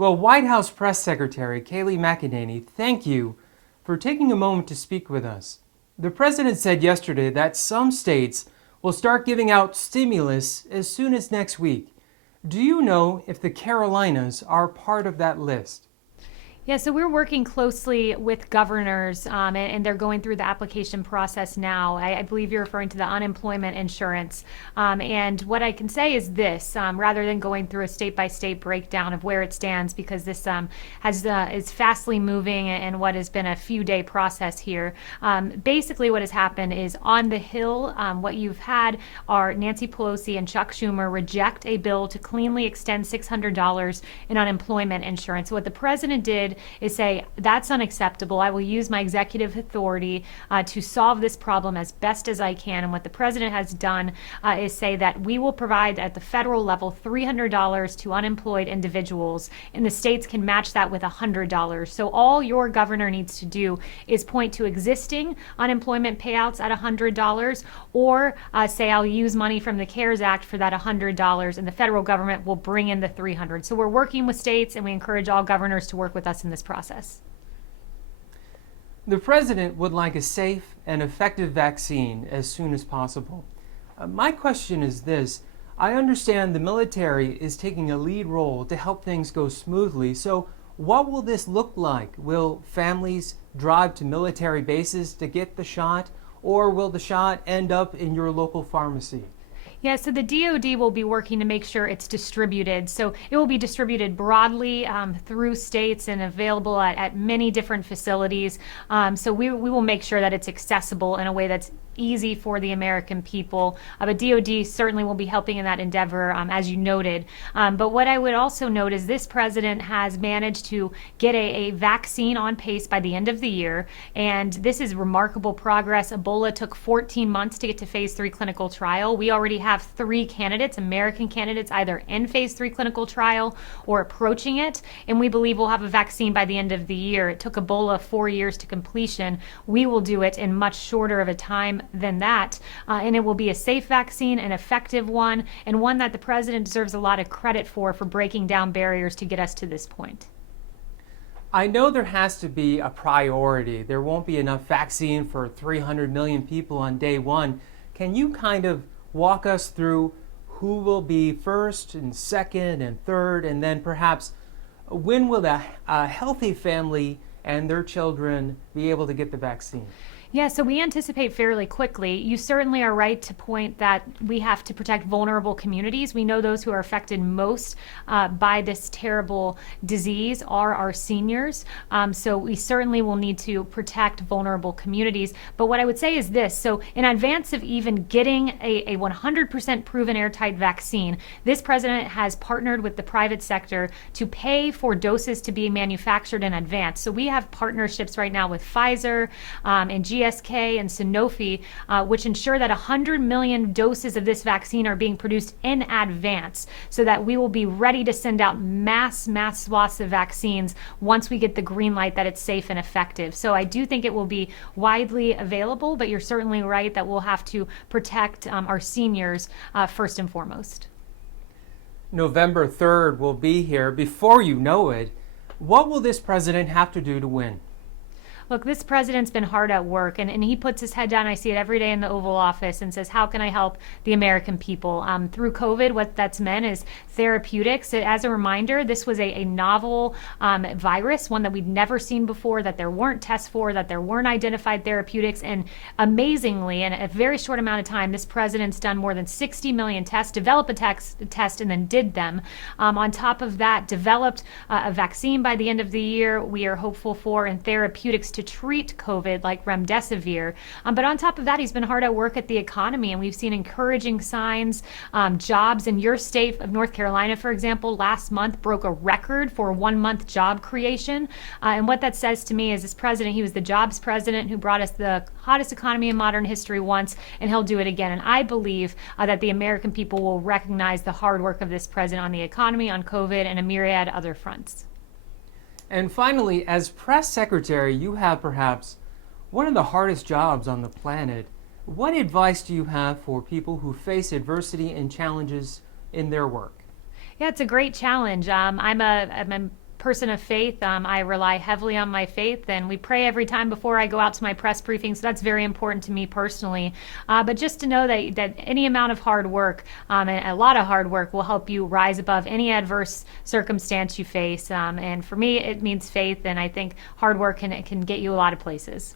Well, White House Press Secretary Kayleigh McEnany, thank you for taking a moment to speak with us. The president said yesterday that some states will start giving out stimulus as soon as next week. Do you know if the Carolinas are part of that list? Yeah, so we're working closely with governors, and they're going through the application process now. I believe you're referring to the unemployment insurance. And what I can say is this, rather than going through a state-by-state breakdown of where it stands, because this is fastly moving and what has been a few-day process here. Basically, what has happened is on the Hill, what you've had are Nancy Pelosi and Chuck Schumer reject a bill to cleanly extend $600 in unemployment insurance. So what the president did is say, that's unacceptable. I will use my executive authority to solve this problem as best as I can. And what the president has done is say that we will provide at the federal level $300 to unemployed individuals, and the states can match that with $100. So all your governor needs to do is point to existing unemployment payouts at $100, or say, I'll use money from the CARES Act for that $100, and the federal government will bring in the $300. So we're working with states, and we encourage all governors to work with us in this process. The president would like a safe and effective vaccine as soon as possible. My question is this. I understand the military is taking a lead role to help things go smoothly. So what will this look like? Will families drive to military bases to get the shot, or will the shot end up in your local pharmacy? Yeah, so the DoD will be working to make sure it's distributed. So it will be distributed broadly through states and available at many different facilities. So we will make sure that it's accessible in a way that's easy for the American people. But DoD certainly will be helping in that endeavor, as you noted. But what I would also note is this president has managed to get a vaccine on pace by the end of the year. And this is remarkable progress. Ebola took 14 months to get to phase 3 clinical trial. We already have 3 candidates, American candidates, either in phase 3 clinical trial or approaching it. And we believe we'll have a vaccine by the end of the year. It took Ebola 4 years to completion. We will do it in much shorter of a time than that. And it will be a safe vaccine, an effective one, and one that the president deserves a lot of credit for breaking down barriers to get us to this point. I know there has to be a priority. There won't be enough vaccine for 300 million people on day one. Can you kind of walk us through who will be first and second and third, and then perhaps when will a healthy family and their children be able to get the vaccine? Yeah, so we anticipate fairly quickly. You certainly are right to point that we have to protect vulnerable communities. We know those who are affected most by this terrible disease are our seniors. So we certainly will need to protect vulnerable communities. But what I would say is this. So in advance of even getting a 100% proven airtight vaccine, this president has partnered with the private sector to pay for doses to be manufactured in advance. So we have partnerships right now with Pfizer and GSK and Sanofi, which ensure that 100 million doses of this vaccine are being produced in advance so that we will be ready to send out mass swaths of vaccines once we get the green light that it's safe and effective. So I do think it will be widely available, but you're certainly right that we'll have to protect our seniors first and foremost. November 3rd will be here. Before you know it, what will this president have to do to win? Look, this president's been hard at work, and he puts his head down. I see it every day in the Oval Office and says, how can I help the American people? Through COVID, what that's meant is therapeutics. As a reminder, this was a novel virus, one that we'd never seen before, that there weren't tests for, that there weren't identified therapeutics. And amazingly, in a very short amount of time, this president's done more than 60 million tests, developed a test, and then did them. On top of that, developed a vaccine by the end of the year we are hopeful for, and therapeutics to treat COVID like remdesivir. But on top of that, he's been hard at work at the economy, and we've seen encouraging signs. Jobs in your state of North Carolina, for example, last month broke a record for 1-month job creation. And what that says to me is this president, he was the jobs president who brought us the hottest economy in modern history once, and he'll do it again. And I believe that the American people will recognize the hard work of this president on the economy, on COVID, and a myriad other fronts. And finally, as press secretary, you have perhaps one of the hardest jobs on the planet. What advice do you have for people who face adversity and challenges in their work? Yeah, it's a great challenge. I'm a person of faith. I rely heavily on my faith, and we pray every time before I go out to my press briefing, so that's very important to me personally. But just to know that any amount of hard work, and a lot of hard work, will help you rise above any adverse circumstance you face. And for me, it means faith, and I think hard work can get you a lot of places.